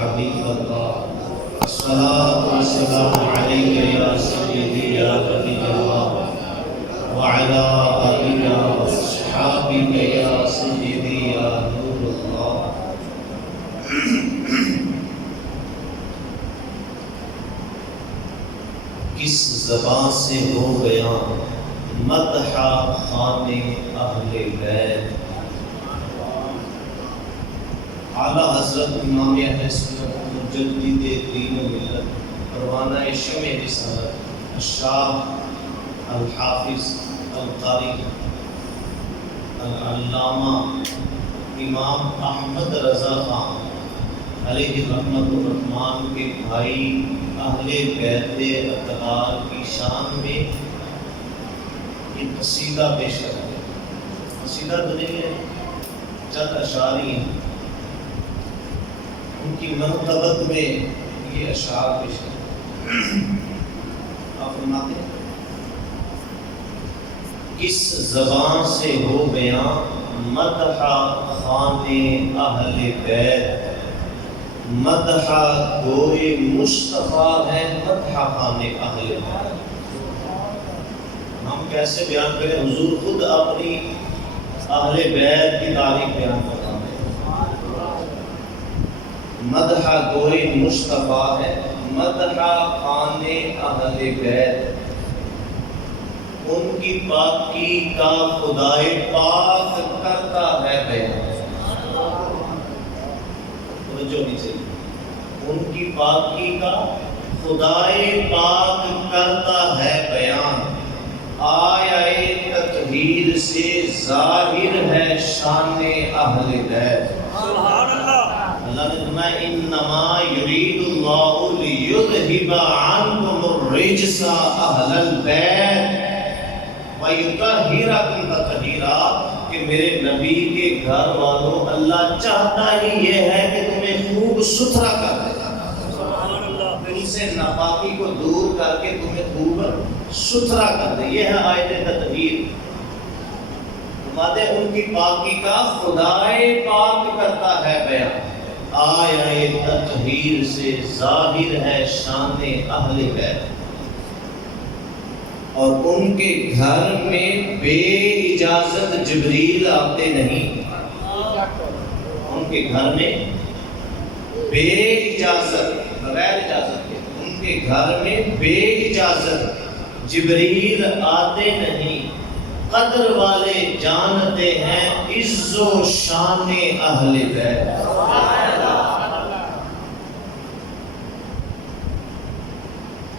حبیب اللہ، الصلاۃ والسلام علیک یا سیدی یا حبیب اللہ، وعلی آلک واصحابک یا سیدی یا نور اللہ۔ کس زبان سے ہو گیا مدح خوان اہل بیت۔ اعلیٰ حضرت امام اہل سنت مجدد دین و ملت پروانہ شمع رسالت الشاہ الحافظ القاری العلامہ امام احمد رضا خان علیہ رحمت الرحمن کے بھائی اہل بیت اطہار کی شان میں ایک قصیدہ پیش کرتے ہیں۔ قصیدہ تو نہیں ہے، چند اشعار ہی ہیں، ان کی منقبت میں یہ اشعار پیش کرتے ہیں۔ آپ فرماتے ہیں کس زبان سے ہو گیا مدح خوان اہل بیت، مدح گوئے مصطفیٰ ہے مدح خوان اہل بیت۔ ہم کیسے بیان کریں، حضور خود اپنی اہل بیت کی تاریخ بیان کرتے ہیں۔ مدح گوئے مصطفیٰ ہے مدح خوان اہل بیت، ان کی پاکی کا خدائے پاک کرتا ہے بیان۔ توجہ نہیں چاہیے، ان کی پاکی کا خدائے پاک کرتا ہے بیان، آیا تطہیر سے ظاہر ہے شان اہل بیت۔ سبحان اللہ۔ اللہ نے فرمایا انما یرید اللہ لیذھب عنکم الرجس اہل البیت ویطہرکم تطہیرا، کہ میرے نبی کے گھر والوں اللہ چاہتا ہی یہ ہے کہ تمہیں خوب ستھرا کر دے، ان سے ناپاکی کو دور کر کے تمہیں خوب ستھرا کر دے۔ یہ ہے آیت تطہیر۔ فرماتے ان کی پاکی کا خدائے پاک کرتا ہے بیان، آیہ تطہیر سے ظاہر ہے شان اہل بیت، اور ان کے گھر میں بے اجازت جبریل آتے نہیں۔ ان کے گھر میں بے اجازت، بغیر اجازت کے ان کے گھر میں بے اجازت جبریل آتے نہیں۔ قدر والے جانتے ہیں عز و شان اہل بیت۔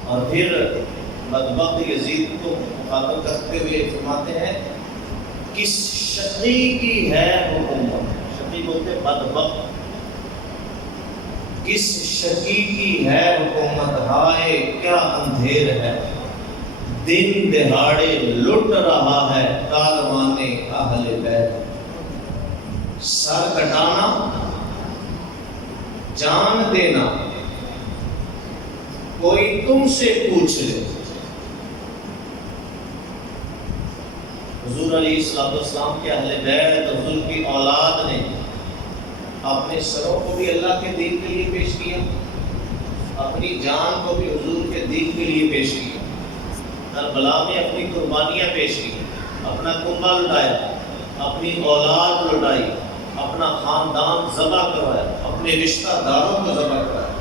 اور پھر بدبخت یزید کو مخاطب کرتے ہوئے فرماتے ہیں کس شقی کی ہے حکومت، شقی بولتے ہیں بدبخت، کس شقی کی ہے حکومت، ہائے کیا اندھیر ہے، دن دہاڑے لٹ رہا ہے کاروان اہل بیت۔ سر کٹانا، جان دینا، کوئی تم سے پوچھ لے۔ حضور علیہ السلام کے اہل بیت، حضور کی اولاد نے اپنے سروں کو بھی اللہ کے دین کے لیے پیش کیا، اپنی جان کو بھی حضور کے دین کے لیے پیش کیا، کربلا میں اپنی قربانیاں پیش کی، اپنا کنبہ لٹایا، اپنی اولاد لٹائی، اپنا خاندان ذبح کروایا، اپنے رشتہ داروں کو ذبح کرایا۔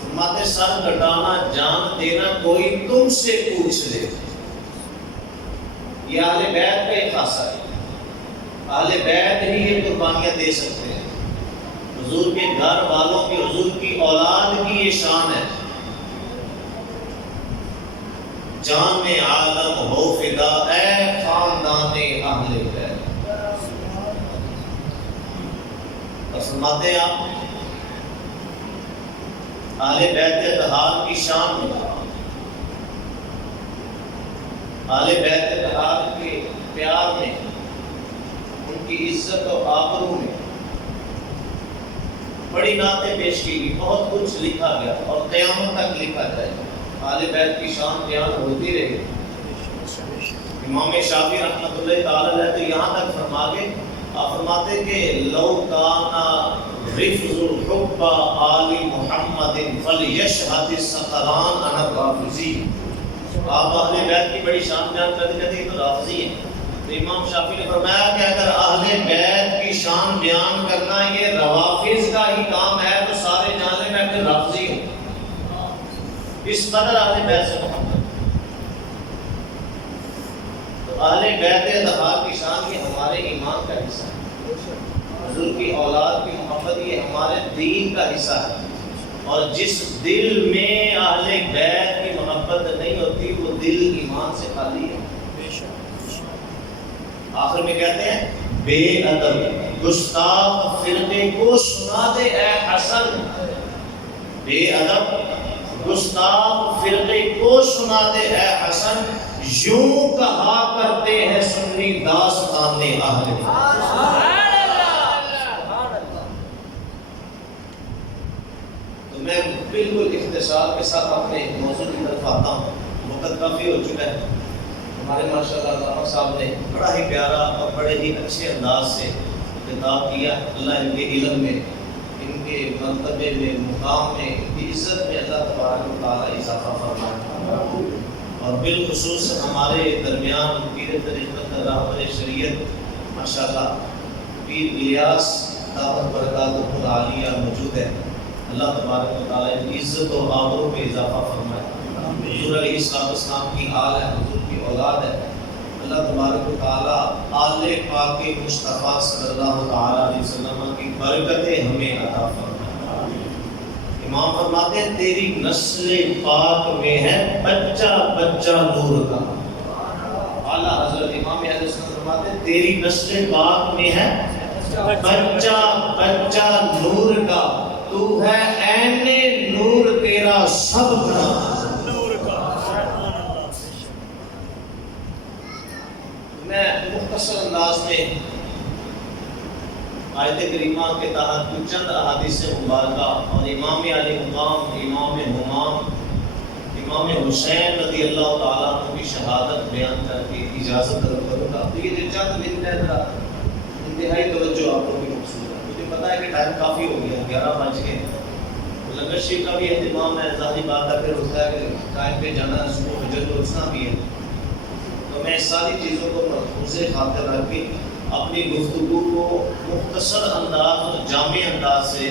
فرماتے سر کٹانا، جان دینا، کوئی تم سے پوچھ لے۔ یہ اہل بیت کا ایک خاصہ ہے، اہل بیت ہی یہ قربانیاں دے سکتے ہیں۔ حضور کے گھر والوں کی، حضور کی اولاد کی یہ شان ہے، جان عالم ہو فدا اے خاندان اہل بیت۔ فرماتے ہیں آپ اہل بیت اطہار کی شان میں، اہل بیت اطہار کے پیار میں، ان کی عزت و آبرو میں بڑی نعتیں پیش کی گئی، بہت کچھ لکھا گیا اور قیامت تک لکھا جائے گا۔ اہل بیت کی شان بیان ہوتی رہے۔ امام شافعی رحمۃ اللہ تعالی علیہ تو یہاں تک فرما گئے آپ فرماتے کہ لو کانا رفض الحب آل محمد فلیشہد الثقلان انا الرافضی. آپ اہل بیت کی بڑی شان بیان کرتے کہتے ہیں تو رافضی ہیں. تو امام شافعی نے فرمایا کہ اگر اہل بیت کی شان بیان کرنا یہ روافض کا ہی کام ہے تو سارے جان لیں میں پھر رافضی ہوں. اس قدر اہل بیت سے محبت. تو اہل بیت اطہار کی شان یہ ہمارے ایمان کا حصہ ہے. حضور کی اولاد کی محبت یہ ہمارے دین کا حصہ ہے. اور جس دل میں اہل بیت کی محبت نہیں ہوتی وہ دل ایمان سے خالی ہے. آخر میں کہتے ہیں بے ادب گستاخ فرقے کو سنا دے اے حسن. بے ادب گستاخ فرقے کو سنا دے اے حسن. یوں کہا کرتے ہیں سنی داستان اہل بیت. میں بالکل اختصار کے ساتھ اپنے موضوع کی طرف آتا ہوں. وقت کافی ہو چکا ہے. ہمارے ماشاءاللہ علامہ صاحب نے بڑا ہی پیارا اور بڑے ہی اچھے انداز سے خطاب کیا. اللہ ان کے علم میں، ان کے مرتبے میں، مقام میں، ان کی عزت میں اللہ تبارک و تعالیٰ اضافہ فرمائے. اور بالخصوص ہمارے درمیان پیر طریقت راہبر شریعت ماشاءاللہ پیر الیاس دامت برکاتہ العالیہ موجود ہے. اللہ تبارک و تعالیٰ ان کی عزت و آبرو میں اضافہ فرمائے. حضور علیہ السلام کی آل ہے، حضور کی اولاد ہے. اللہ تبارک و تعالیٰ آل پاک مصطفیٰ صلی اللہ تعالیٰ علیہ وسلم کی برکتیں ہمیں عطا فرمائے. امام فرماتے ہیں تیری نسل پاک میں ہے بچہ بچہ نور کا. اعلیٰ حضرت امام اہل سنت فرماتے ہیں تیری نسل پاک میں ہے بچہ بچہ نور کا. تو ہے عین نور تیرا سب کا. میں مختصر انداز میں آیت کریمہ کے تحت کچھ چند احادیث مبارکہ اور امام علی مقام امام حمام امام حسین رضی اللہ تعالیٰ عنہ کی شہادت بیان کر کے اجازت طلب کروں گا. تو یہ جو چند منٹ ہے ذرا انتہائی توجہ آپ لوگوں کی مقصود ہے. مجھے پتا ہے کہ ٹائم کافی ہو گیا، 11 بج گئے. لنگر شریف کا بھی اہتمام ہے. ظاہری بات ہے پھر ہوتا ہے کہ ٹائم پہ جانا ہے، صبح فجر کو اٹھنا بھی ہے. تو میں ساری چیزوں کو ملحوظ خاطر رکھ کے اپنی گفتگو کو مختصر انداز اور جامع انداز سے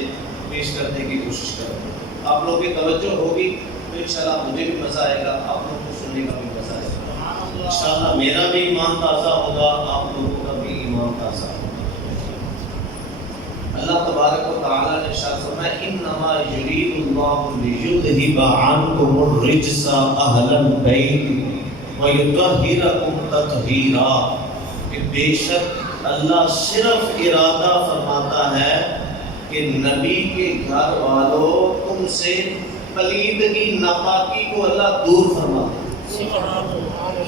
پیش کرنے کی کوشش کروں. آپ لوگوں کی توجہ ہوگی تو انشاءاللہ مجھے بھی مزہ آئے گا، آپ لوگوں کو سننے کا بھی مزہ آئے گا. انشاءاللہ میرا بھی ایمان تازہ ہوگا، آپ لوگوں کا بھی ایمان تازہ ہوگا. اللہ تبارک و تعالیٰ نے ارشاد فرمایا انما یرید اللہ لیذھب عنکم الرجس اہل البیت وَيُطَهِّرَكُمْ تَطْهِيرًا. کہ بے شک اللہ صرف ارادہ فرماتا ہے کہ نبی کے گھر والوں تم سے پلیدگی ناپاکی کو اللہ دور فرماتا ہے.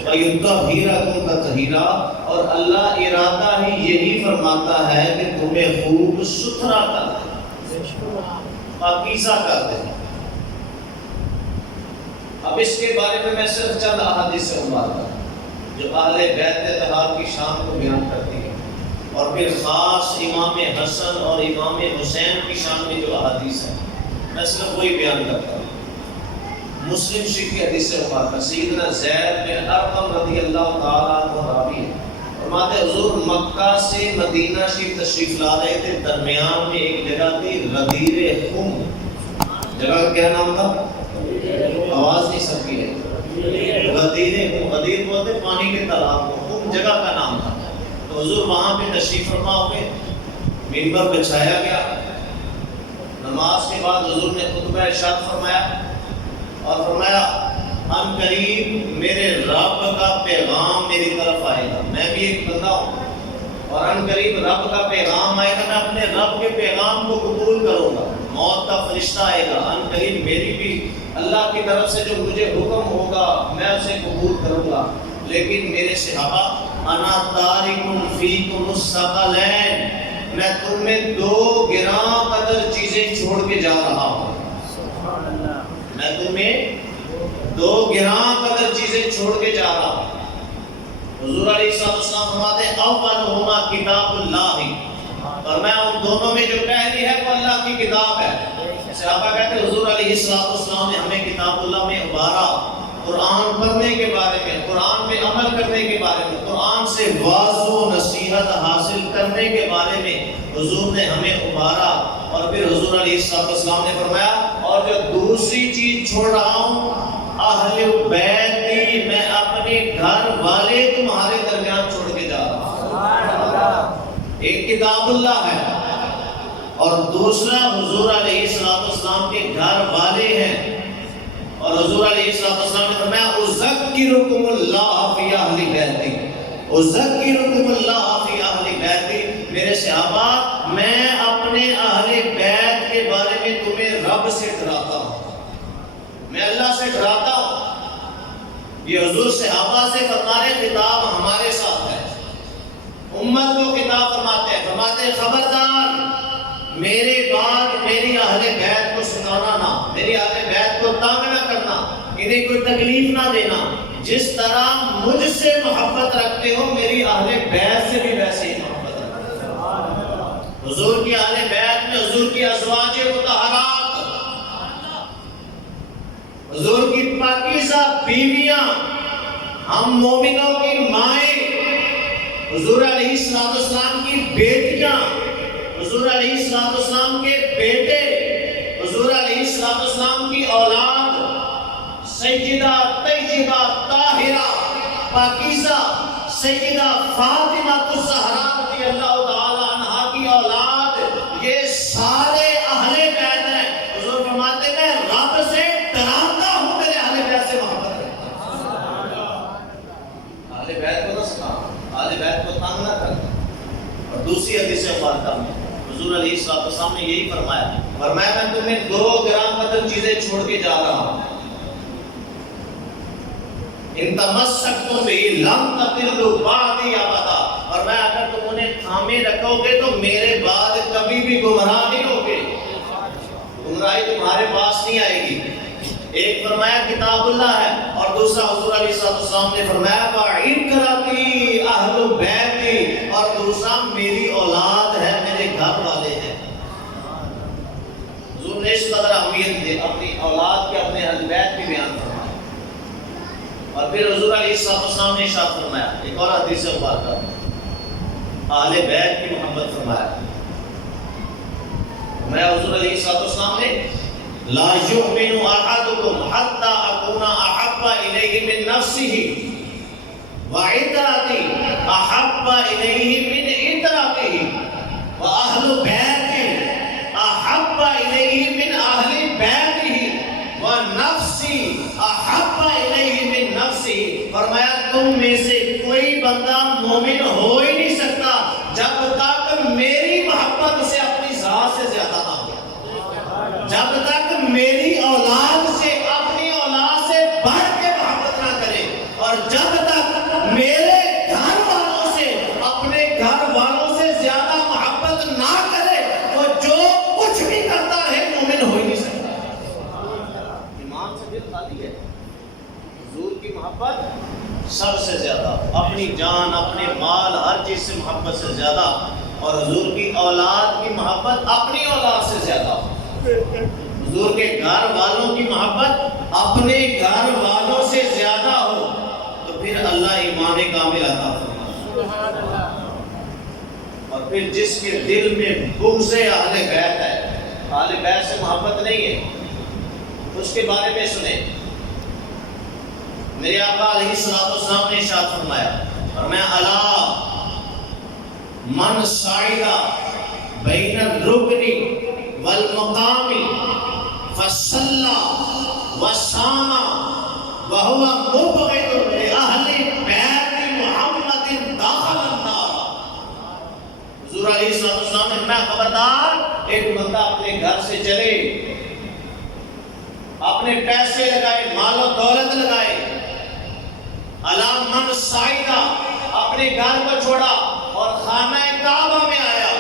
وَيُطَهِّرَكُمْ تَطْهِيرًا. اور اللہ ارادہ ہی یہی فرماتا ہے کہ تمہیں خوب ستھرا کر دے، پاکیزہ کر دے. اب اس کے بارے میں صرف چند احادیث مبارکہ جو اہل بیت اطہار کی شان کو بیان کرتی ہے، اور پھر خاص امام حسن اور امام حسین کی شان میں جو احادیث ہیں میں صرف وہی بیان کرتا ہوں. مسلم شریف کی حدیث مبارکہ سیدنا زید بن ارقم رضی اللہ تعالیٰ عنہ راوی ہے. فرماتے حضور مکہ سے مدینہ شریف تشریف لا رہے تھے. درمیان میں ایک جگہ تھی غدیر خم. جگہ کا کیا نام تھا؟ آواز نہیں سکی ہے. غدیر بولتے پانی کے تالاب کو. خم جگہ کا نام تھا. تو حضور وہاں پہ تشریف فرما ہوئے، منبر بچھایا گیا. نماز کے بعد حضور نے خطبہ ارشاد فرمایا اور فرمایا ان قریب میرے رب کا پیغام میری طرف آئے گا. میں بھی ایک بندہ ہوں اور ان قریب رب کا پیغام آئے گا. میں اپنے رب کے پیغام کو قبول کروں گا. موت کا فرشتہ آئے گا. ان قریب میری بھی اللہ کی طرف سے جو مجھے حکم ہوگا میں اسے قبول کروں گا. لیکن میرے صحابہ انا تارک فیکم الثقلین، میں تمہیں دو گراں قدر چیزیں چھوڑ کے جا رہا ہوں. میں تمہیں دو گراں قدر چیزیں چھوڑ کے جا رہا ہوں. حضور علیہ السلام فرماتے ہیں اولہما کتاب اللہ، اور میں ان دونوں میں جو پہلی ہے وہ اللہ کی کتاب ہے۔ صحابہ کہتے ہیں حضور علیہ السلام نے ہمیں کتاب اللہ میں ابھارا، قرآن پڑھنے کے بارے میں، قرآن پہ عمل کرنے کے بارے میں، قرآن سے واعظ و نصیحت حاصل کرنے کے بارے میں حضور نے ہمیں ابھارا۔ اور پھر حضور علیہ السلام نے فرمایا اور جو دوسری چیز چھوڑ رہا ہوں اہل بیتی، میں اپنے گھر والے تمہارے درمیان چھوڑ کے جا رہا ہوں۔ ایک کتاب اللہ ہے اور دوسرا حضور علیہ السلام کے گھر والے ہیں، اور حضور علیہ السلام نے فرمایا اذکرکم اللہ فی اہل بیتی، اذکرکم اللہ فی اہل بیتی، میرے صحابہ میں اپنے اہل بیت کے بارے میں تمہیں رب سے ڈراتا ہوں، میں اللہ سے ڈراتا ہوں۔ یہ حضور صحابہ سے فرمانے خطاب ہمارے ساتھ ہے، امت کو خطاب فرماتے ہیں خبردار میرے بعد میری اہل بیت کو ستانا نہ، میری اہل بیت کو تنگ نہ کرنا، انہیں کوئی تکلیف نہ دینا، جس طرح مجھ سے محبت رکھتے ہو میری اہل بیت سے بھی ویسے ہی محبت رکھتے۔ حضور کی اہل بیت میں حضور کی ازواج مطہرات، حضور کی پاکیزہ بیویاں، ہم مومنوں کی مائیں، حضور علیہ السلام کی بیٹیاں، حضور علیہ السلام کے بیٹے، حضور علیہ السلام کی اولاد، سیدہ طیبہ طاہرہ پاکیزہ سیدہ فاطمہ الزہرا رضی اللہ تعالی عنہا کی اولاد، یہ سارے اہل بیت ہیں۔ حضور فرماتے ہیں میں رب سے ڈراتا ہوں میرے اہل بیت سے محبت رکھتا ہوں۔ اہل بیت کو نہ ستا، اہل بیت کو تنگ نہ کرنا۔ اور دوسری حدیث مبارکہ میں حضور علیہ السلام نے یہی فرمایا میں تمہیں دو گرام قدر چیزیں چھوڑ کے جا رہا ہوں، ان تمسکتم بہ لن تضلوا بعدی ابدا، اور میں اگر تم انہیں تھامے رکھو گے تو میرے بعد کبھی بھی گمراہ نہیں ہوگے، گمراہی تمہارے پاس نہیں آئے گی۔ ایک فرمایا کتاب اللہ ہے، اور دوسرا حضور علیہ السلام نے فرمایا وعترتی اہل بیتی، اور دوسرا میری اولاد ہے، میرے گھر والے ہیں۔ حضور نے اس قدر اہمیت دی اپنی اولاد کے، اپنے اہل بیت کی بیان فرمایا۔ اور پھر حضور علیہ السلام نے ارشاد فرمایا ایک اور حدیث مبارکہ، اہل بیت کی محبت فرمایا، میں حضور علیہ السلام نے لا یؤمن احدکم حتی اکون احب الیہ من نفسہ وعترتی احب الیہ من عترتہ واہل بیت احب الیہ من اہل بیتہ ونفسی احب الیہ من نفسی۔ فرمایا تم میں سے کوئی بندہ مومن ہو ہی نہیں سکتا جب تک میری محبت اسے اپنی ذات سے زیادہ نہ ہو، جب تک میری اولاد سے اپنی اولاد سے بڑھ کے محبت نہ کرے، اور جب تک میرے گھر والوں سے اپنے گھر والوں سے زیادہ محبت نہ کرے تو جو کچھ بھی کرتا ہے مومن ہو ہی نہیں سکتا۔ ایمان سے دل خالی ہے، حضور کی محبت سب سے زیادہ، اپنی جان اپنے مال ہر چیز سے محبت سے زیادہ، اور حضور کی اولاد کی محبت اپنی اولاد سے زیادہ، حضور کے گھر والوں کی محبت اپنے گھر والوں سے زیادہ ہو تو پھر اللہ ایمان کامل عطا فرمائے۔ اور پھر جس کے دل میں بغض اہل بیت ہے، اہل بیت سے محبت نہیں ہے، اس کے بارے میں سنیں میرے آقا علیہ السلام نے ارشاد فرمایا، اور میں الا من صعد بین الرکن والمقام فصلى وصام وهو مبغض لأهل بیت محمد دخل النار۔ حضور علیہ السلام نے فرمایا خبردار ایک بندہ اپنے گھر سے چلے، اپنے پیسے لگائے، مال و دولت لگائے، الا من صعد اپنے گھر کو چھوڑا اور خانہ کعبہ میں آیا،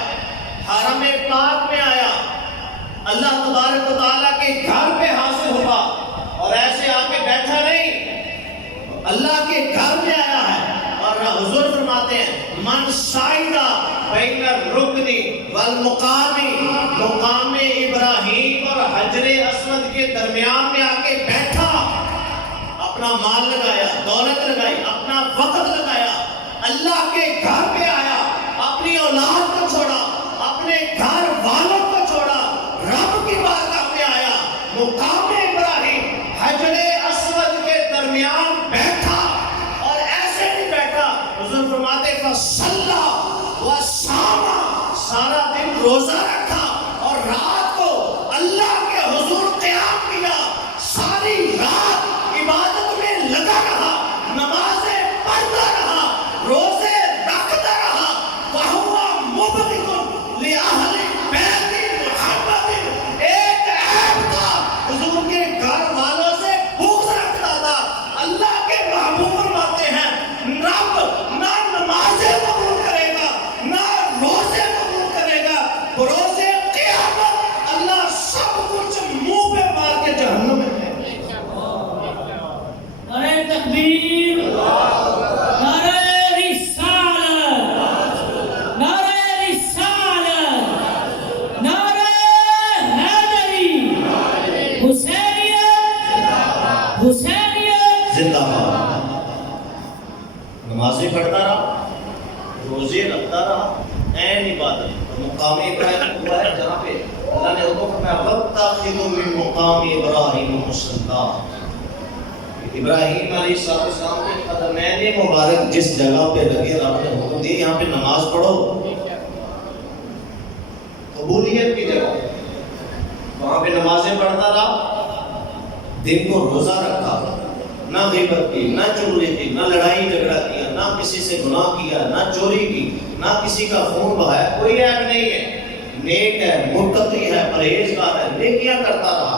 حرم پاک میں آیا، اللہ تبارک و تعالیٰ کے گھر پہ حاضر ہوا، اور ایسے آ کے بیٹھا نہیں، اللہ کے گھر میں آیا ہے اور حضور فرماتے ہیں من صعد بین الرکن والمقام، مقام ابراہیم اور حجر اسود کے درمیان میں آ کے بیٹھا، اپنا مال لگایا، دولت لگائی، اپنا وقت لگایا، اللہ کے گھر پہ آیا، اپنی اولاد کو چھوڑا، اپنے گھر والوں کو چھوڑا، رب کی بارگاہ میں آیا، مقام ابراہیم حجر اسود کے درمیان بیٹھا، اور ایسے نہیں بیٹھا، حضور فرماتے ہیں فصلی وصام، سارا دن روزہ رکھا اور رات کو اللہ کے حضور قیام کیا، ساری رات عبادت میں لگا رہا، نمازیں پڑھتا رہا، روزے رکھتا رہا، وَهُوَ مُبْغِضٌ لِأَهْلِ بَيْتِ مُحَمَّدٍ، ایک عیب تھا، حضور کے گھر والوں سے بغض رکھتا تھا۔ اللہ کے محبوب فرماتے ہیں رب نہ نمازیں قبول کرے گا، نہ روزے قبول کرے گا، بروز قیامت اللہ سب کچھ منہ پہ مار کے جہنم میں پھینکے گا۔ نعرہ تکبیر، نعرہ رسالت، نعرہ رسالت، نعرہ حیدری، حسینیت، حسینیت زندہ باد۔ نمازیں پڑھتا رہا، روزے رکھتا رہا، عین عبادت۔ مقام ابراہیم ہوا ہے جہاں پہ اللہ نے حکم فرمایا وَاتَّخِذُوا مِن مقام ابراہیم مصلی، ابراہیم علیہ السلام کے قدمین مبارک جس جگہ پہ لگے، رب نے حکم دی یہاں پہ نماز پڑھو، قبولیت کی جگہ، وہاں پہ نمازیں پڑھتا رہا، دن کو روزہ رکھا، نہ غیبت کی، نہ چغلی کی، نہ لڑائی جھگڑا کیا، نہ کسی سے گناہ کیا، نہ چوری کی، نہ کسی کا خون بہایا، کوئی عیب نہیں ہے، نیک ہے، متقی ہے، پرہیزگار ہے، نیکیاں کرتا رہا،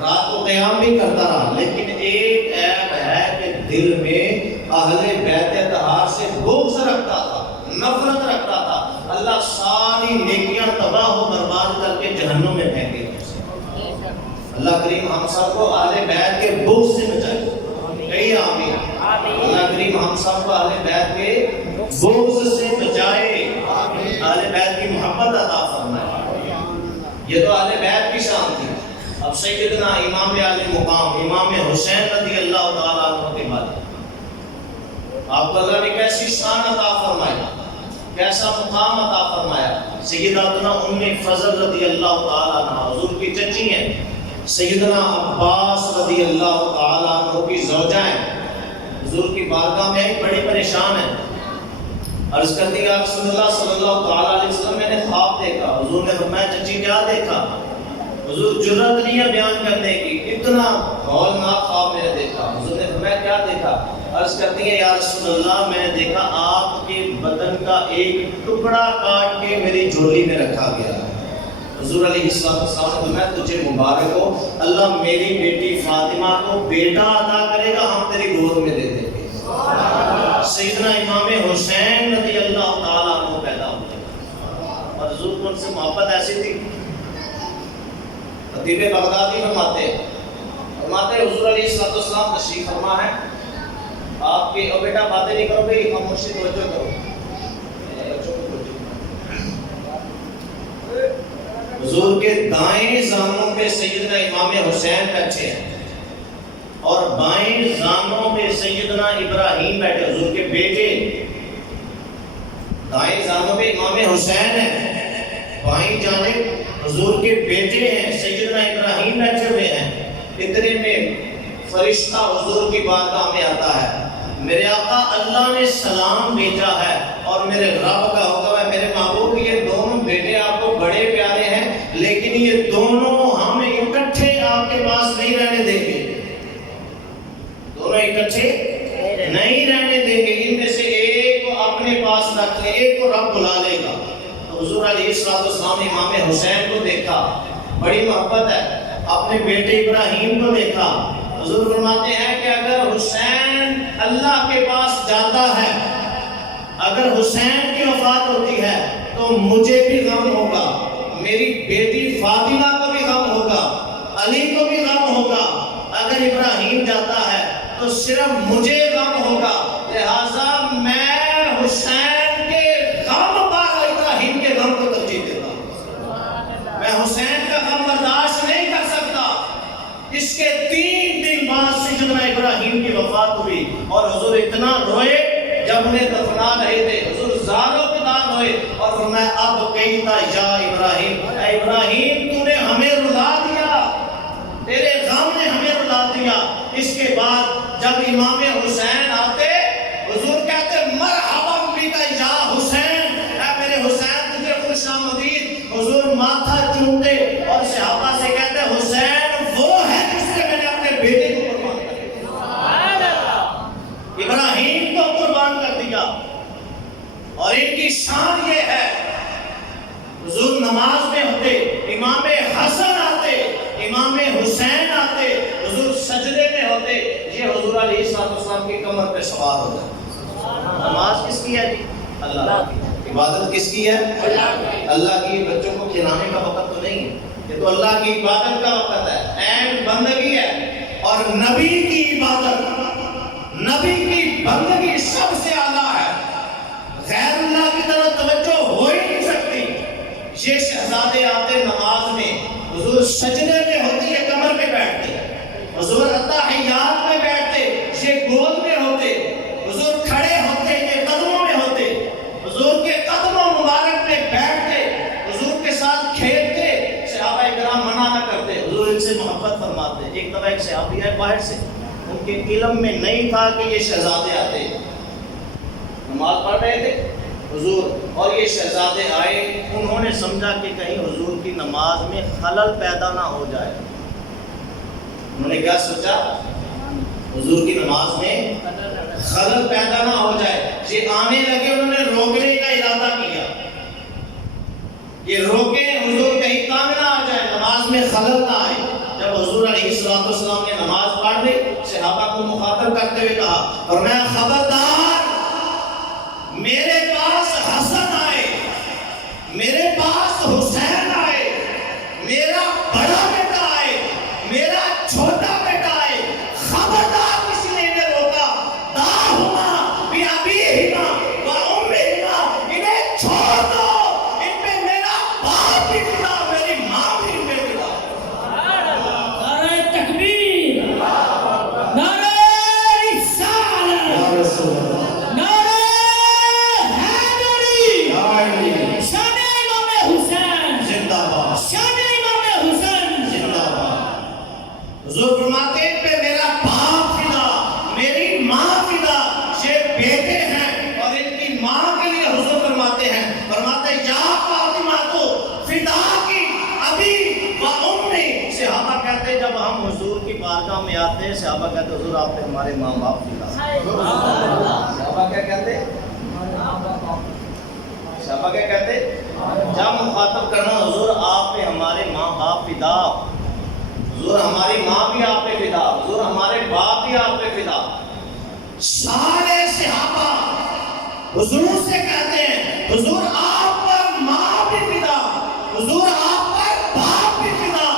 رات کو قیام بھی کرتا رہا، لیکن ایک عیب ہے کہ دل میں اہل بیت اطہار سے بغض رکھتا تھا، نفرت رکھتا تھا، اللہ ساری نیکیاں تباہ و برباد کر کے جہنم میں پھینکے گا۔ اللہ کریم ہم سب کو اہل بیت کے بغض سے بچائے، کہیے آمین۔ اللہ کریم ہم سب کو اہل بیت کے بغض سے بچائے، اہل بیت کی محبت عطا فرمائے۔ یہ تو اہل بیت کی شان تھی۔ اب سیدنا امام علی مقام امام حسین رضی اللہ تعالیٰ عنہ کے بعد آپ کو اللہ نے کیسی شان عطا فرمائی، کیسا مقام عطا فرمایا۔ سیداتنا ام فضل رضی اللہ تعالیٰ عنہ حضور کی چچی ہیں، سیدنا عباس رضی اللہ تعالیٰ عنہ کی زوجہ ہیں، حضور کی بارگاہ میں آئی، بڑی پریشان ہیں، عرض کرتی یا رسول اللہ صلی اللہ تعالیٰ علیہ وسلم میں نے خواب دیکھا۔ حضور نے فرمایا چچی کیا دیکھا؟ حضور جرأت نہیں ہے بیان کرنے کی، اتنا ہولناک خواب میں نے دیکھا۔ حضور نے فرمایا کیا دیکھا؟ عرض کرتی ہے یا رسول اللہ میں نے دیکھا آپ کے بدن کا ایک ٹکڑا کاٹ کے میری جھولی میں رکھا گیا۔ حضور علیہ السلام نے فرمایا تجھے مبارک ہو، اللہ میری بیٹی فاطمہ کو بیٹا عطا کرے گا، ہم تیری گود میں دے دیں گے۔ سیدنا امام حسین رضی اللہ تعالیٰ عنہ پیدا ہوئے، اور حضور کو ان سے محبت ایسی تھی۔ خطیب بغدادی فرماتے ہیں حضور علیہ السلام تشریف فرما ہے، آپ کے او بیٹا باتیں نہیں کرو گے، خاموشی توجہ کرو۔ حضور کے دائیں زانوں پہ سیدنا امام حسین بیٹھے ہیں اور بائیں زانوں پہ سیدنا ابراہیم بیٹھے، حضور کے بیٹے۔ دائیں زانوں پہ امام حسین ہیں، بائیں جانب حضور کے بیٹے ہیں سیدنا ابراہیم بیٹھے ہوئے ہیں۔ اتنے میں فرشتہ حضور کی بارگاہ میں آتا ہے، میرے آقا اللہ نے سلام بھیجا ہے اور میرے رب کا حکم ہے، میرے محبوب یہ دونوں بیٹے آپ کو بڑے پیارے ہیں، لیکن یہ دونوں ہم اکٹھے آپ کے پاس نہیں رہنے دیں گے، دونوں اکٹھے نہیں رہنے دیں گے، ان میں سے ایک کو اپنے پاس رکھ لے، ایک کو رب بلا لے گا۔ حضور علیہ السلام نے امام حسین کو دیکھا، بڑی محبت ہے، اپنے بیٹے ابراہیم کو دیکھا۔ حضور فرماتے ہیں کہ اگر حسین اللہ کے پاس جاتا ہے، اگر حسین کی وفات ہوتی ہے تو مجھے بھی غم ہوگا، میری بیٹی فاطمہ کو بھی غم ہوگا، علی کو بھی غم ہوگا، اگر ابراہیم جاتا ہے تو صرف مجھے غم ہوگا، لہٰذا میں سیدنا ابراہیم کی وفات ہوئی اور حضور اتنا روئے جب انہیں دفنا رہے تھے، حضور زاروں کے دار ہوئے اور فرمایا اب کہتا یا ابراہیم، اے ابراہیم تو نے ہمیں رلا دیا، تیرے غم نے ہمیں رلا دیا۔ اس کے بعد جب امام حسین آتے حضور کہتے مرحبا بک یا حسین، اے میرے حسین تجھے خوش آمدید۔ حضور ماتھا چومتے اور صحابہ سے کہتے حسین وہ ہے جس سے میں نے اپنے بیٹے کو قربان کر دیا، ابراہیم کو قربان کر دیا۔ اور ان کی شان یہ ہے حضور نماز میں ہوتے، امام حسن آتے، امام حسین آتے، حضور سجدے میں ہوتے، یہ حضور علیہ السلام کی کمر پہ سوار ہوتا۔ نماز کس کی ہے جی؟ اللہ کی۔ عبادت کس کی ہے؟ اللہ کی۔ بچوں کو کھلانے کا وقت تو نہیں ہے، یہ تو اللہ کی عبادت کا وقت ہے، عین بندگی ہے۔ اور نبی کی عبادت، نبی کی بندگی سب سے اعلیٰ ہے، غیر اللہ کی طرف توجہ ہو ہی نہیں سکتی۔ یہ شہزادے آتے نماز میں، حضور سجدے میں ہوتی ہے کمر پہ بیٹھتے، حضور تحیات میں بیٹھتے یہ گود میں ہوتے، حضور کھڑے ہوتے یہ قدموں میں ہوتے، حضور کے قدموں مبارک میں بیٹھتے، حضور کے ساتھ کھیلتے، صحابہ کرام منع نہ کرتے، حضور ان سے محبت فرماتے۔ ایک دفعہ ایک صحابی ہے باہر سے، ان کے علم میں نہیں تھا کہ یہ شہزادے آتے، نماز پڑھ رہے تھے حضور اور یہ شہزادے آئے، انہوں نے سمجھا کہ کہیں حضور کی نماز میں خلل پیدا نہ ہو جائے۔ انہوں نے کیا سوچا؟ حضور کی نماز میں خلل پیدا نہ ہو جائے۔ یہ آنے لگے، انہوں نے روکنے کا ارادہ کیا، یہ روکیں حضور کہیں تنگ نہ آ جائے، نماز میں خلل نہ آئے۔ جب حضور علیہ السلام نے نماز پڑھ لی، صحابہ کو مخاطب کرتے ہوئے کہا اور میں خبردار، میرے پاس حسن آئے، میرے پاس حسین آئے، میرا بڑا بیٹا آئے، میرا چھوٹا بیٹا آئے، خبردار کسی نے انہیں روکا، داہما بِأَبِيهِمَا وَأُمِّهِمَا، انہیں چھوڑ دو، ان پہ میرا باپ بھی فدا، میری ماں بھی ان پہ فدا۔ نعرہ تکبیر، نعرہ رسالت، نعرہ حیدری، شان امام حسین زندہ باد، شان امام حسین زندہ باد۔ حضور فرماتے ہیں پہ میرا باپ فدا، میری ماں فدا، یہ بیٹے ہیں اور ان کی ماں کے لیے حضور فرماتے ہیں، فرماتے ہیں یا فاطمہ تو فدا کی ابھی و امی۔ صحابہ کہتے ہیں جب ہم حضور کی بارگاہ میں آتے ہیں، صحابہ کہتے ہیں حضور آپ پہ ہمارے ماں باپ فدا۔ صحابہ کیا کہتے ہیں؟ صحابہ کیا کہتے ہیں؟ جب مخاطب کرنا حضور آپ پہ ہمارے ماں باپ فدا، حضور ہماری ماں بھی آپ پہ فدا، حضور ہمارے باپ بھی آپ پہ فدا۔ سارے صحابہ حضور سے کہتے ہیں حضور آپ پر ماں بھی فدا، حضور آپ پر باپ بھی فدا۔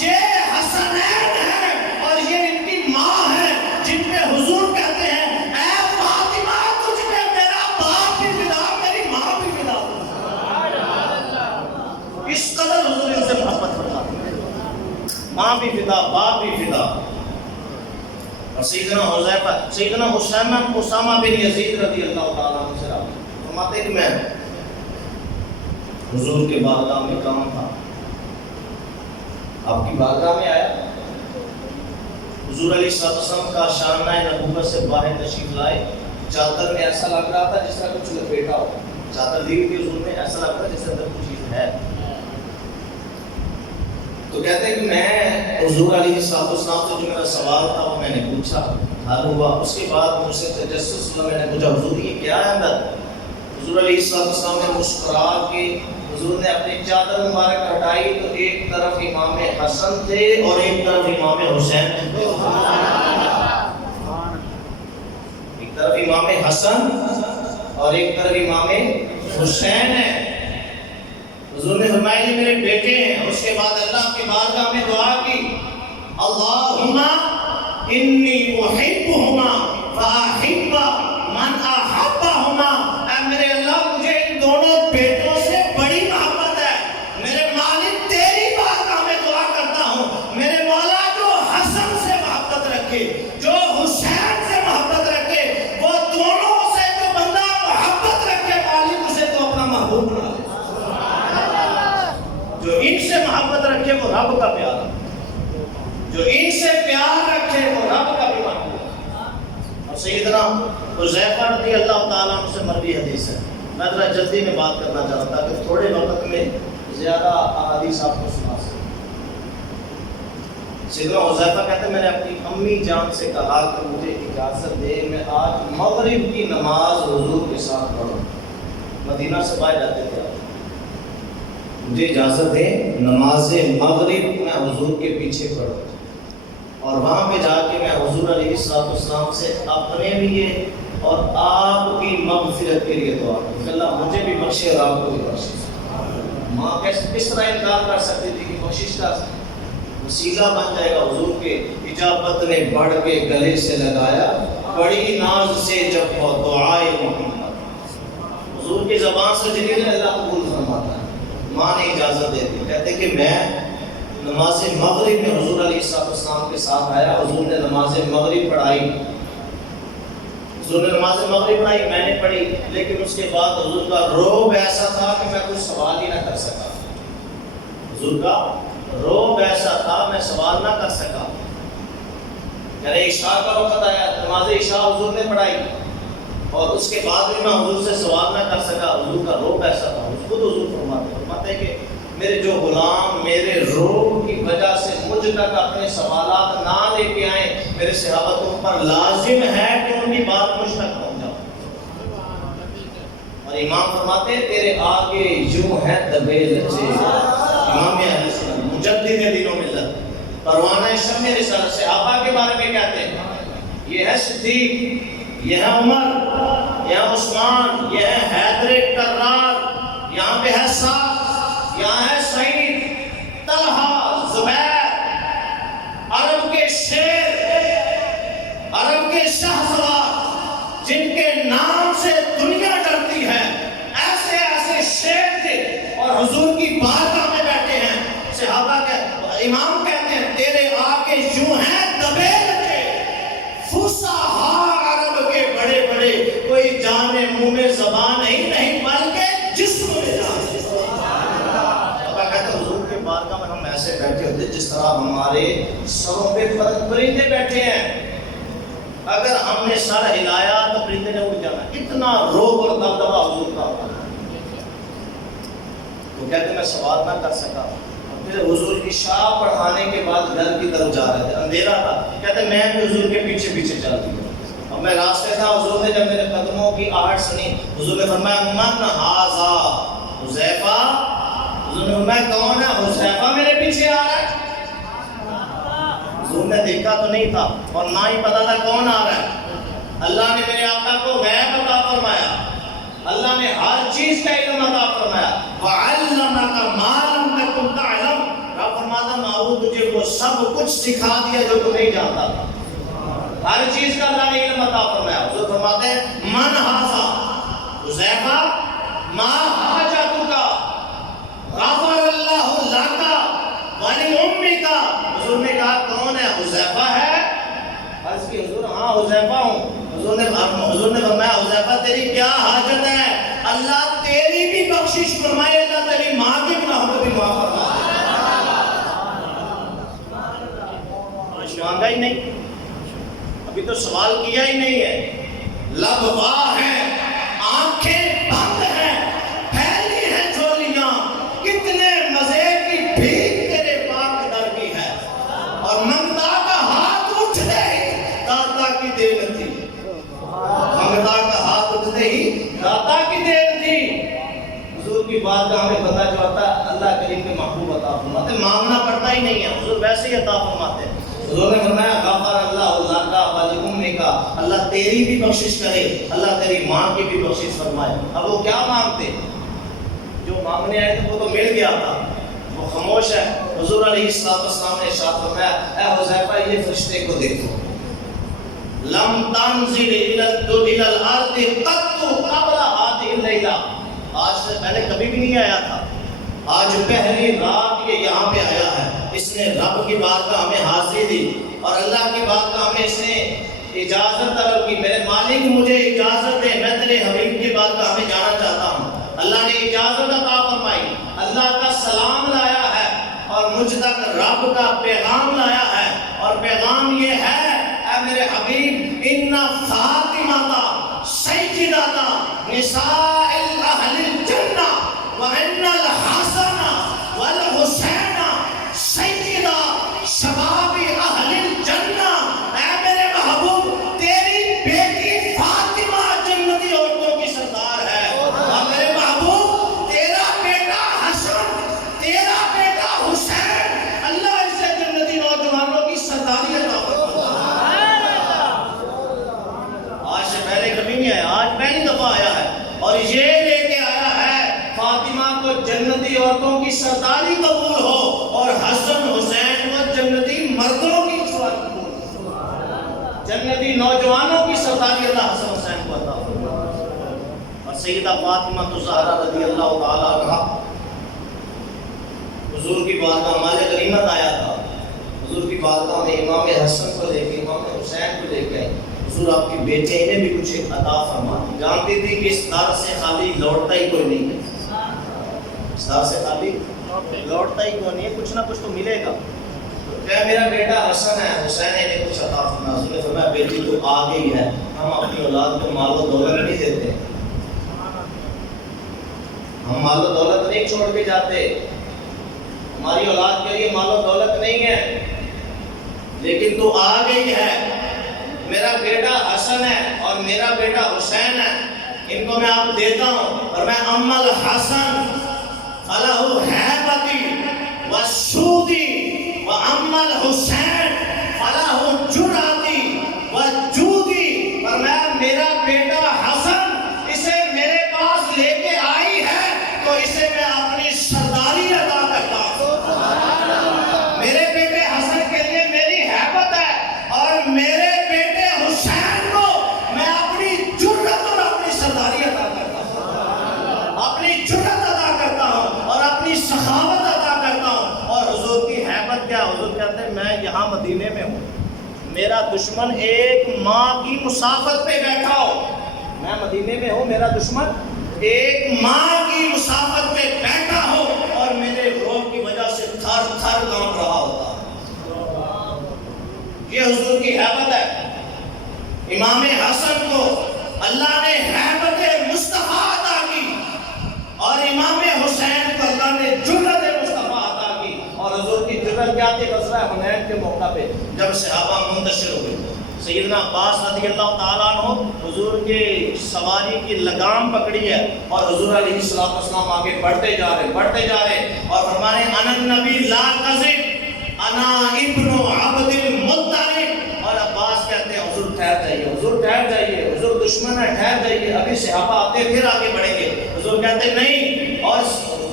یہ حسنین ہیں اور یہ ان کی ماں ہے جن پہ حضور کہتے ہیں اے فاطمہ تجھ پہ میرا باپ بھی فدا، میری ماں بھی فدا۔ اس قدر حضور ان سے محبت فرماتے ہیں، ماں بھی فدا، باپ بھی فدا۔ اور سیدنا حذیفہ، سیدنا اسامہ بن یزید رضی اللہ تعالیٰ عنہ سے راوی فرماتے ہیں کہ میں حضور کے بارگاہ میں کام تھا، آپ کی بارگاہ میں آیا، حضور علیہ السلام کا شانہ نبوت سے باہر تشریف لائے، چادر میں ایسا لگ رہا تھا جس طرح کچھ لپیٹا ہو، چادر دی ہوئی حضور میں ایسا لگ رہا جس طرح کچھ چیز ہے۔ تو کہتے ہیں کہ میں حضور علیہ السلام سے جو میرا سوال تھا وہ میں نے پوچھا، حل ہوا، اس کے بعد مجھ سے تجسس ہوا، میں نے پوچھا حضور یہ کیا ہے اندر؟ حضور علیہ السلام نے مسکرا کے حضور نے اپنی چادر مبارک ہٹائی تو ایک طرف امام حسن تھے اور ایک طرف امام حسین تھے، ایک طرف امام حسن اور ایک طرف امام حسین ہے۔ حضور نے فرمایا یہ میرے بیٹے ہیں، اس کے بعد اللہ کی بارگاہ میں دعا کی اللہم انی احبہما فاحب من احبہما، اے میرے اللہ مجھے ان دونوں بیٹوں سے بڑی محبت ہے، میرے مالک تیری بارگاہ میں دعا کرتا ہوں میرے مولا جو حسن سے محبت رکھے، جو رب کا پیارا، جو ان سے پیار رکھے وہ رب کا بھی محبوب۔ اور سیدنا حذیفہ رضی اللہ تعالیٰ عنہ سے مروی حدیث ہے، میں ذرا جلدی میں بات کرنا چاہتا ہوں کہ تھوڑے وقت میں زیادہ احادیث آپ کو سنا سکوں۔ سیدنا حذیفہ کہتے ہیں میں نے اپنی امی جان سے کہا کہ مجھے اجازت دے میں آج مغرب کی نماز حضور کے ساتھ پڑھوں۔ مدینہ سے باہر جاتے تھے آپ، مجھے اجازت دے نماز مغرب میں حضور کے پیچھے پڑھوں اور وہاں پہ جا کے میں حضور علیہ السلام سے اپنے لیے اور آپ کی مغفرت کے لیے دعا کروں کہ اللہ مجھے بھی بخشے اور آپ کو بھی بخشے۔ ماں کس طرح انکار کر سکتی تھی کہ کوشش کا وسیلہ بن جائے گا؟ حضور کے اجابت نے بڑھ کے گلے سے لگایا، بڑی ناز سے جب ہو دعائے محمد، حضور کی زبان سے جنہیں اللہ قبول فرماتا ہے۔ ماں نے اجازت دے دی، کہتے کہ میں نماز مغرب میں حضور علیہ السلام کے ساتھ آیا، حضور نے نماز مغرب پڑھائی، حضور نے نماز مغرب پڑھائی، میں نے پڑھی، لیکن اس کے بعد حضور کا رعب ایسا تھا کہ میں کچھ سوال ہی نہ کر سکا۔ حضور کا رعب ایسا تھا میں سوال نہ کر سکا۔ یعنی عشاء کا وقت آیا، نماز عشاء حضور نے پڑھائی اور اس کے بعد بھی میں حضور سے سوال نہ کر سکا۔ حضور کا رعب ایسا تھا، خود حضور فرماتے ہیں کہ میرے جو غلام میرے رعب کی وجہ سے مجھ تک اپنے سوالات نہ لے کے آئیں، میرے صحابہ تم پر لازم ہے کہ ان کی بات مجھ تک پہنچ جاؤ۔ اور امام فرماتے ہیں تیرے آگے یوں ہے دبے لچے، امام اہل سنت مجدد دین و ملت، پروانہ شمع رسالت، صحابہ کے بارے میں کہتے ہیں یہ ہے صدیق، یہ ہے عمر، یہ ہے عثمان، یہ ہے حیدر کرار، یہاں پہ ہے سعد، یہاں ہے سعید، طلحہ، زبیر، عرب کے شیر، عرب کے شہسوار جن کے نام سے دنیا ڈرتی ہے، ایسے ایسے شیر تھے اور حضور کی بارگاہ میں بیٹھے ہیں۔ صحابہ امام کہتے ہیں تیرے آگے یوں ہیں دبے لگے فصحاء عرب کے بڑے بڑے، کوئی جانے منہ میں زبان ہی نہیں بلکہ جسم میں جان۔ بارگاہ میں ہم ایسے بیٹھے ہوتے جس طرح ہمارے سروں پہ پرندے بیٹھے ہیں، اگر ہم نے سر ہلایا تو پرندے نے اڑ جانا، اتنا روب اور دبدبا حضور کا ہوتا ہے۔ تو کہتے میں سوال نہ کر سکا، پھر حضور عشاء پڑھانے کے بعد گھر کی طرف جا رہے تھے، اندھیرا تھا، کہتے میں بھی حضور کے پیچھے پیچھے چل دیا اور میں راستے تھا، حضور نے جب میرے قدموں کی آہٹ سنی، حضور نے فرمایا من ھذا حذیفہ، حضور نے فرمایا کون ہے؟ حذیفہ میرے پیچھے آ رہا ہے۔ حضور نے دیکھا تو نہیں تھا اور نہ ہی پتا تھا کون آ رہا ہے۔ اللہ نے میرے آقا کو غیب عطا فرمایا، اللہ نے ہر چیز کا علم عطا فرمایا، وَعَلَّمَكَ مَا لَمْ تَكُنْ تَعْلَمُ، رب فرماتا معبود تجھے وہ سب کچھ سکھا دیا جو تو نہیں جانتا تھا، ہر چیز کا اللہ نے علم عطا فرمایا۔ حضور فرماتے ہیں من ھذا حذیفہ ما حاجتک غفر اللہ لک ولأمک، حضور نے کہا کون ہے؟ حذیفہ ہے؟ عرض کی حضور ہاں حذیفہ ہوں۔ حضور نے فرمایا حذیفہ تیری کیا حاجت ہے؟ اللہ تیری بھی بخشش فرمائے، اللہ تیری ماں کے گناہوں کو بھی معاف فرمائے۔ مانگا ہی نہیں، ابھی تو سوال کیا ہی نہیں ہے، لب واہ ہے، آنکھیں بند ہیں، پھیلی ہیں جھولیاں، کتنے مزے کی بھیک تیرے پاک در کی ہے، اور منگتا کا ہاتھ اٹھتے ہی داتا کی دیر تھی، منگتا کا ہاتھ اٹھتے ہی داتا کی دیر تھی۔ حضور کی بات کا ہمیں پتہ جو آتا ہے اللہ کریم کے محبوب عطا فرماتے، مانگنا پڑتا ہی نہیں ہے، حضور ویسے ہی عطا فرماتے ہیں۔ حضور نے فرمایا غفر اللہ لک ولأمک، اللہ تیری بھی بخشش کرے، اللہ تیری ماں کی بھی بخشش فرمائے۔ اب وہ کیا مانگتے؟ جو مانگنے آئے تھے وہ تو مل گیا تھا، وہ خاموش ہے۔ حضور علیہ السلام نے ارشاد فرمایا اے حذیفہ یہ فرشتے کو دیکھو، لم تنزل الى الارض قط قبل هذه الليلہ، آج سے پہلے کبھی بھی نہیں آیا تھا، آج پہلی رات یہ یہاں پہ آیا ہے، اس نے رب کی بات کا ہمیں حاضری دی اور اللہ کی بات کا ہمیں اس نے اجازت طلب کی، میرے مالک مجھے اجازت دے، میں تیرے حبیب کی بات کا ہمیں جانا چاہتا ہوں۔ اللہ نے اجازت عطا فرمائی، اللہ کا سلام لایا ہے اور مجھ تک رب کا پیغام لایا ہے، اور پیغام یہ ہے اے میرے حبیب، ان فاطمہ سیدہ نساء اہل الجنہ وان الحسن والحسین سیدہ شباب اہل الجنہ۔ اے میرے محبوب، تیری بیٹی فاطمہ جنتی عورتوں کی سردار ہے، اور میرے محبوب تیرا بیٹا حسن، تیرا بیٹا حسین، اللہ اس سے جنتی نوجوانوں کی سرداری عطا فرمائے۔ آج سے پہلے کبھی نہیں آیا، آج پہلی دفعہ آیا ہے، اور یہ لے کے آیا ہے فاطمہ کو جنتی عورتوں کی سرداری قبول ہو، اور حسن حسین کو جنتی مردوں کی سرداری قبول ہو، جنتی نوجوانوں کی سرداری اللہ حسن حسین کو عطا فرمائے۔ اور سیدہ فاطمہ الزہرا رضی اللہ تعالیٰ عنہا حضور کی بارگاہ مال غنیمت آیا تھا، حضور کی بارگاہ میں امام حسن کو لے کے، امام حسین کو لے کے آئی، حضور آپ کی بیٹے انہیں بھی کچھ عطا فرما دی، جانتی تھی کہ اس در سے خالی لوٹتا ہی کوئی نہیں ہے، اس در سے خالی لوٹتا ہی کوئی نہیں ہے، کچھ نہ کچھ تو ملے گا۔ کہ میرا بیٹا حسن ہے، حسین ہے، انہیں کچھ عطا فرما۔ حضور نے فرمایا بیٹی تو آ گئی ہے، ہم اپنی اولاد کو مال و دولت نہیں دیتے، ہم مال و دولت نہیں چھوڑ کے جاتے، ہماری اولاد کے لیے مال و دولت نہیں ہے، لیکن تو آ گئی ہے، میرا بیٹا حسن ہے اور میرا بیٹا حسین ہے، ان کو میں آپ دیتا ہوں، اور میں ام الحسن فلہ ہیبتی وسودی و ام الحسین فلہ جراتی و جودی، اور میں میرا بیٹا حسن اسے میرے پاس لے کے آئی ہے تو اسے میں اپنی سرداری ادا کرتا ہوں، میرے بیٹے حسن کے لیے میری ہیبت ہے، اور میرے بیٹے حسین کو میں اپنی جرت اور اپنی سرداری ادا کرتا ہوں، اپنی جرت ادا کرتا ہوں اور اپنی سخاوت ادا کرتا ہوں۔ اور حضور کی ہیبت کیا؟ حضور کہتے ہیں میں یہاں مدینے میں ہوں، میرا دشمن ایک ماہ کی مسافت پہ بیٹھا ہو، میں مدینے میں ہوں، میرا دشمن ایک ماہ کی مسافت پہ بیٹھا ہو، اور میرے روب کی وجہ سے تھر تھر کانپ رہا ہوتا۔ یہ حضور کی ہیبت ہے۔ امام حسن کو اللہ نے ہیبت مصطفیٰ عطا کی، اور امام حسین کو اللہ نے جرت مصطفیٰ عطا کی۔ اور حضور کی جرت کیا تھی؟ غزوہ حنین کے موقع پہ جب صحابہ منتشر ہو گئے، سیدنا عباس رضی اللہ تعالیٰ عنہ حضور کے سواری کی لگام پکڑی ہے، اور حضور علیہ السلام آگے بڑھتے جا رہے اور فرما رہے انا النبی لا کذب انا ابن عبد المطلب۔ اور عباس کہتے ہیں حضور ٹھہر جائیے، حضور ٹھہر جائیے، حضور دشمن ہے، ٹھہر جائیے، ابھی صحابہ آتے پھر آگے بڑھیں گے۔ حضور کہتے ہیں نہیں، اور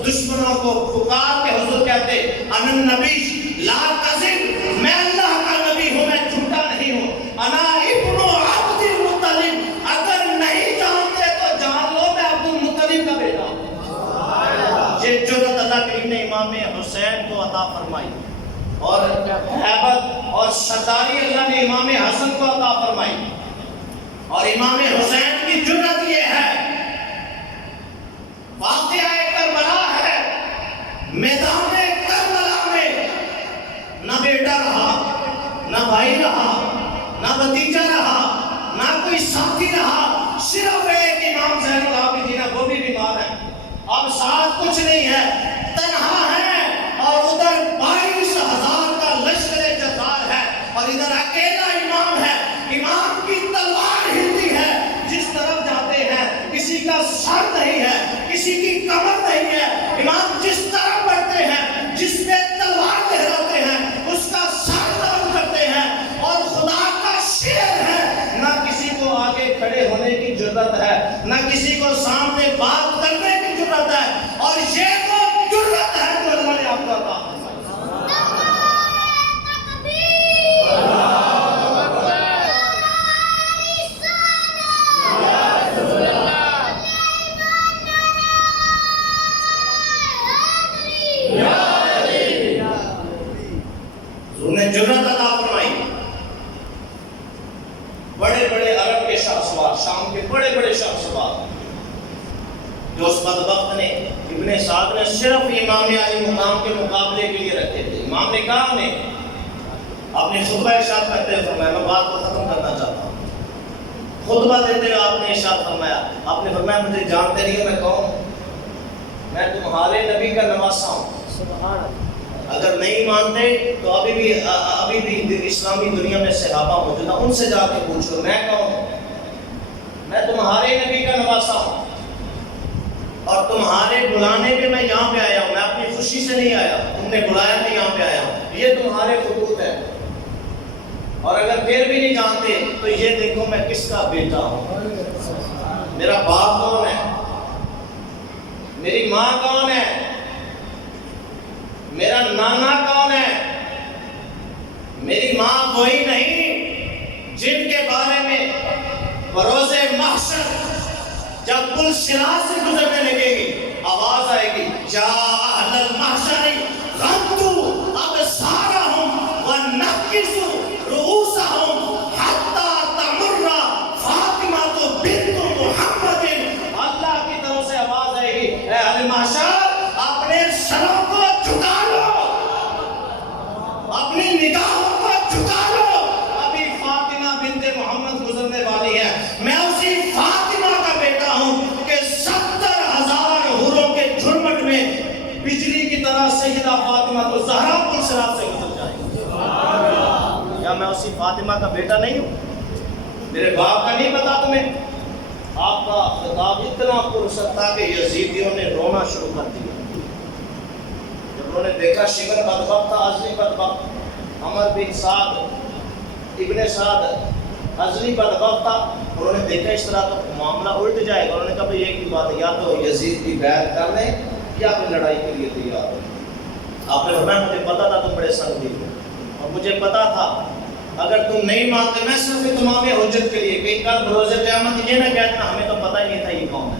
دشمنوں کو پکار کے حضور کہتے ہیں انا النبی لا کذب، میں اللہ کا نبی ہوں، میں جھوٹا نہیں ہوں، انا ابن عبد المطلب، اگر نہیں جانتے تو جان لو میں عبد المطلب کا بیٹا ہوں۔ یہ جرت اللہ کریم نے امام حسین کو عطا فرمائی، اور ہیبت اور سرداری اللہ نے امام حسن کو عطا فرمائی۔ اور امام حسین کی جرت یہ ہے، واقعہ کربلا ہے، میدان کربلا میں نہ بیٹا رہا، نہ بھائی رہا، نہ بھتیجا رہا، نہ کوئی ساتھی رہا، صرف ایک امام زین العابدین، وہ بھی بیمار ہے، اب ساتھ کچھ نہیں ہے، تنہا ہے، اور ادھر 22,000 کا لشکر جبار ہے، اور ادھر اکیلا امام ہے، امام کی تلوار ہلتی ہے، جس طرف جاتے ہیں کسی کا سر نہیں ہے، کسی کی کمر نہیں ہے، امام جس طرف بڑھتے ہیں، جس پہ تلوار لہراتے ہیں اس کا سر ضرب کرتے ہیں، اور خدا کا شعر ہے، نہ کسی کو آگے کھڑے ہونے کی جرت ہے، نہ کسی کو سامنے بات کرنے کی جرت ہے، اور یہ وہ جرت ہے جو اللہ نے آپ کو عطا فرمائی۔ جرت عطا فرمائی۔ بڑے بڑے عرب کے شاہ سوار، شام کے بڑے بڑے شاہ سوار، جو اس بدبخت نے ابن سعد نے صرف امام علی مقام کے مقابلے کے لیے رکھے تھے، امام نے کہا انہیں اپنی خطبہ ارشاد کرتے ہوئے فرمایا، میں بات کو ختم کرنا چاہتا ہوں، خطبہ دیتے ہوئے آپ نے ارشاد فرمایا، آپ نے فرمایا مجھے جانتے نہیں ہو میں کون ہوں؟ میں تمہارے نبی کا نواسا ہوں۔ اگر نہیں مانتے تو ابھی بھی اسلامی دنیا میں صحابہ موجود ہیں، ان سے جا کے پوچھو میں کون ہوں؟ میں تمہارے نبی کا نواسا ہوں، اور تمہارے بلانے پہ میں یہاں پہ آیا ہوں، میں اپنی خوشی سے نہیں آیا، تم نے بلایا تو یہاں پہ آیا ہوں، یہ تمہارے خطوط ہے۔ اور اگر پھر بھی نہیں جانتے تو یہ دیکھو میں کس کا بیٹا ہوں، میرا باپ کون ہے، میری ماں کون ہے، میرا نانا کون ہے۔ میری ماں وہی نہیں جن کے بارے میں بروز محشر جب پل صراط سے گزرنے لگے گی آواز آئے گی، یا اہل المحشر غضوا ابصارهم ونكسوا رؤوسهم حتى تمر فاطمہ بنت محمد۔ اللہ کی طرف سے آواز آئے گی، اے اہل محشر اپنے سروں کو جھکا لو، اپنی نگاہوں کو جھکا لو، ابھی فاطمہ بنت محمد گزرنے والی ہے۔ میں اسی فاطمہ کا بیٹا ہوں کہ 70,000 حوروں کے جھرمٹ میں بجلی کی طرح سیدہ فاطمہ تو زہرا پل صراط سے گزر جائے گی۔ کیا میں اسی فاطمہ کا بیٹا نہیں ہوں؟ میرے باپ کا نہیں پتا تمہیں؟ آپ کا خطاب اتنا پرسر تھا کہ یزیدیوں نے رونا شروع کر دیا جب انہوں نے دیکھا شمر بدبخت تھا، ازلی بدبخت، عمر بن سعد ابن سعد ازلی بدبخت تھا، انہوں نے دیکھا اس طرح تو معاملہ الٹ جائے گا، انہوں نے کہا بھئی ایک ہی بات ہے، یا تو یزید کی بیعت کر لیں یا پھر لڑائی کے لیے تیار ہو۔ آپ نے فرمایا مجھے پتا تھا تم بڑے سخت دل ہو، اور مجھے پتا تھا اگر تم نہیں مانتے میں صرف تمام حجت کے لیے کہ کل بروز قیامت یہ نہ کہنا ہمیں تو پتہ ہی نہیں تھا یہ کون ہے،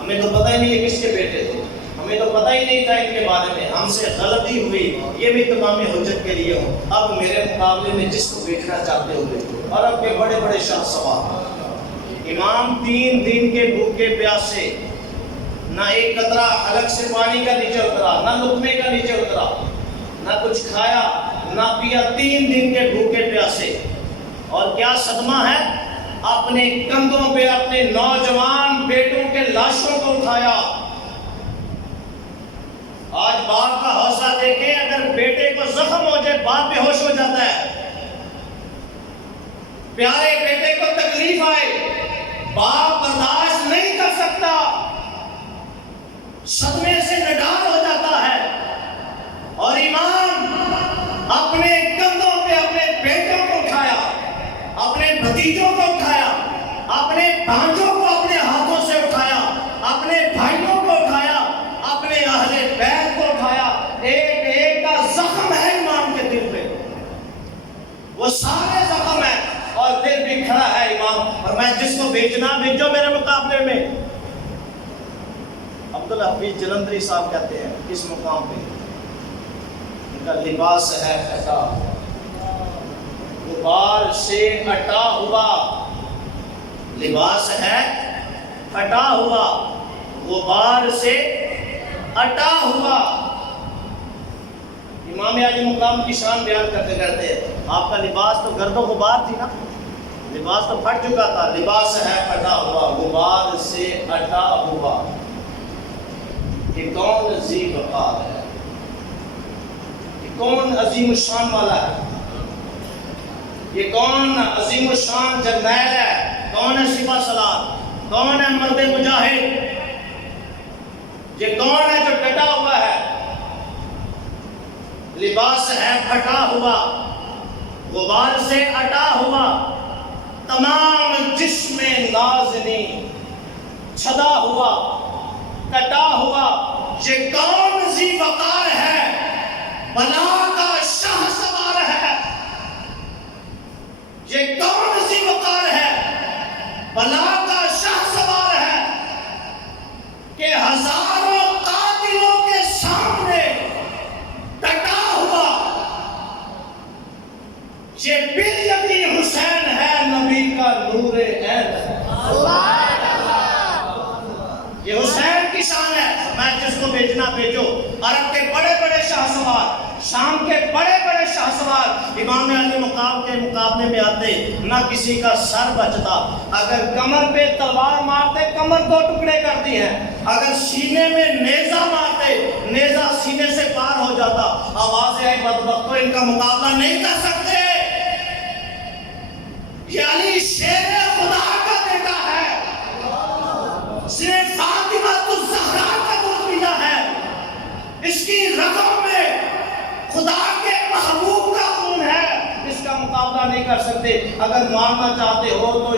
ہمیں تو پتہ ہی نہیں یہ کس کے بیٹے تھے، ہمیں تو پتہ ہی نہیں تھا ان کے بارے میں، ہم سے غلطی ہوئی، یہ بھی تمام حجت کے لیے ہوں۔ اب میرے مقابلے میں جس کو بیچنا چاہتے ہوئے عرب کے بڑے بڑے شاہ سوار امام 3 دن کے بھوکے پیاسے، نہ ایک قطرہ حلق سے پانی کا نیچے اترا، نہ لقمے کا نیچے اترا، نہ کچھ کھایا نہ پیا، 3 دن کے بھوکے پیاسے، اور کیا صدمہ ہے، اپنے کندھوں پہ اپنے نوجوان بیٹوں کے لاشوں کو اٹھایا۔ آج باپ کا حوصلہ دیکھیں، اگر بیٹے کو زخم ہو جائے باپ بے ہوش ہو جاتا ہے، پیارے بیٹے کو تکلیف آئے باپ برداشت نہیں کر سکتا، صدمے سے نڈال ہو جاتا ہے، اور امام اپنے کندھوں پہ اپنے بیٹوں کو اٹھایا، اپنے بھتیجوں کو اٹھایا، اپنے بھانجوں کو اپنے ہاتھوں سے اٹھایا، اپنے بھائیوں کو اٹھایا، اپنے اہل بیت کو اٹھایا، ایک ایک کا زخم ہے امام کے دل پہ، وہ سارے زخم ہیں، اور پھر بھی کھڑا ہے امام، اور میں جس کو بیچنا بھیجو میرے مقابلے میں۔ عبدالحفیظ جلندری صاحب کہتے ہیں اس مقام پہ ان کا لباس ہے پھٹا، غبار سے اٹا ہوا، لباس ہے پھٹا ہوا، غبار سے اٹا ہوا۔ امام علی مقام کی شان بیان کرتے کرتے آپ کا لباس تو گرد و غبار تھی نا، لباس تو پھٹ چکا تھا، لباس ہے پھٹا ہوا، غبار سے اٹا ہوا۔ یہ کون عظیم وقار ہے، یہ کون عظیم الشان والا ہے، یہ کون عظیم الشان جرنیل ہے، کون ہے سپہ سالار، کون ہے مرد مجاہد، یہ کون ہے جو ڈٹا ہوا ہے، لباس ہے پھٹا ہوا، غبار سے اٹا ہوا، تمام جسم نازنی چھدا ہوا، کٹا ہوا، یہ کون ذی وقار ہے، بلا کا شاہ سوار ہے، یہ کون ذی وقار ہے، بلا کا شاہ سوار ہے، کہ ہزاروں قاتلوں کے سامنے ڈٹا ہوا، یہ بالیقین حسین ہے، نبی کا نور عین ہے، یہ حسین کی شان ہے۔ میں جس کو بیچنا بیچو، عرب کے بڑے بڑے شاہ سوار، شام کے بڑے بار امام علی مقام کے مقابلے میں آتے نہ کسی کا سر بچتا. اگر کمر پہ تلوار مارتے کمر دو ٹکڑے کر دی ہے. اگر سینے میں نیزہ مارتے نیزہ سینے سے پار ہو جاتا. آواز آئی بدبختو ان کا مقابلہ نہیں کر سکتے. یہ علی شیر خدا کا بیٹا ہے. صرف فاطمہ الزہرا کا ذریہ ہے. اس کی رگوں میں خدا کے محبوب کا خون ہے. اس کا مقابلہ نہیں کر سکتے. اگر مارنا چاہتے ہو تو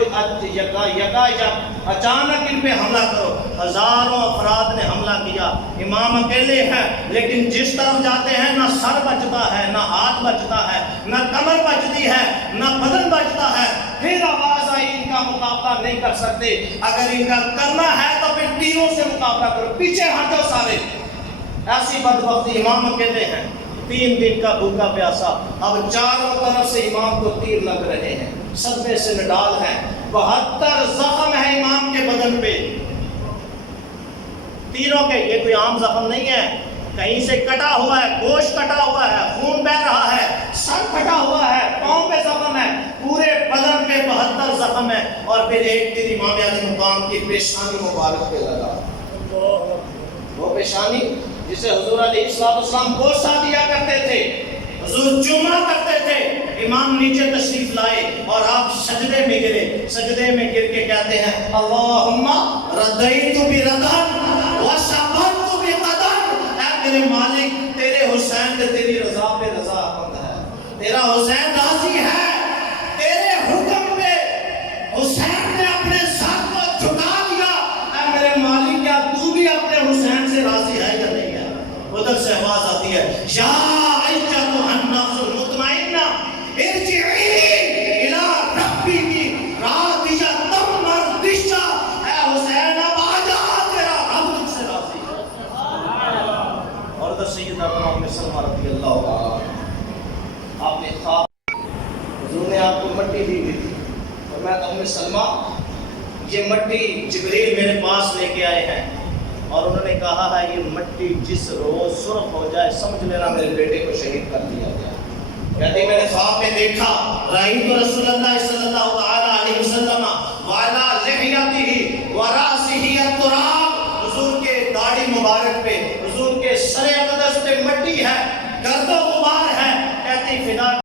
اچانک ان پہ حملہ کرو. ہزاروں افراد نے حملہ کیا. امام اکیلے ہیں لیکن جس طرف جاتے ہیں نہ سر بچتا ہے نہ ہاتھ بچتا ہے نہ کمر بچتی ہے نہ بدن بچتا ہے. پھر آواز آئی ان کا مقابلہ نہیں کر سکتے. اگر ان کا کرنا ہے تو پھر تیروں سے مقابلہ کرو. پیچھے ہٹو سارے. ایسی بدبختی. امام اکیلے ہیں 3 دن کا بھوکا پیاسا. اب چاروں طرف سے امام کو تیر لگ رہے ہیں. صدمے سے نڈال ہیں. 72 زخم ہے امام کے بدن پہ تیروں کے. یہ کوئی عام زخم نہیں ہے. کہیں سے کٹا ہوا ہے. گوشت کٹا ہوا ہے. خون بہ رہا ہے. سر پھٹا ہوا ہے. پاؤں پہ زخم ہے. پورے بدن پہ 72 زخم ہے. اور پھر ایک تیر امام علی مقام کی پیشانی مبارک پہ لگا. وہ پیشانی جسے حضور علیہ السلام بوسہ دیا کرتے تھے. حضور چوما کرتے تھے. امام نیچے تشریف لائے اور آپ سجدے میں گرے. سجدے میں گر کے کہتے ہیں اللہم ردیت بردن وصبرت بقدن. اے میرے مالک تیرے حسین نے تیری رضا پہ رضا مند ہے. تیرا حسین راضی ہے. تیرے حکم پہ حسین نے اپنے سر کو جھکا دیا. اے میرے مالک کیا تو بھی اپنے حسین سے راضی ہے یا نہیں ہے؟ ادھر سے آواز آتی ہے یا ایتھا النفس المطمئنہ ارجعی الی ربک راضیۃ مرضیہ. اے حسین اب آ جا تیرا رب تجھ سے راضی ہے. اور ادھر سیدنا ام سلمہ رضی اللہ عنہ آپ نے خواب حضور نے آپ کو مٹی دی ہوئی تھی. فرمایا ام سلمہ یہ مٹی جبریل میرے پاس لے کے آئے ہیں اور انہوں نے کہا ہے یہ مٹی جس روز سرخ ہو جائے سمجھ لینا میرے بیٹے کو شہید کر دیا گیا. کہتے میں نے خواب میں دیکھا رأیت رسول اللہ صلی اللہ تعالی علیہ وسلم وعلی لحیتہ وراسہ التراب. حضور کے داڑھی مبارک پہ حضور کے سر اقدس پہ مٹی ہے. گرد و غبار ہے. کہتی فدا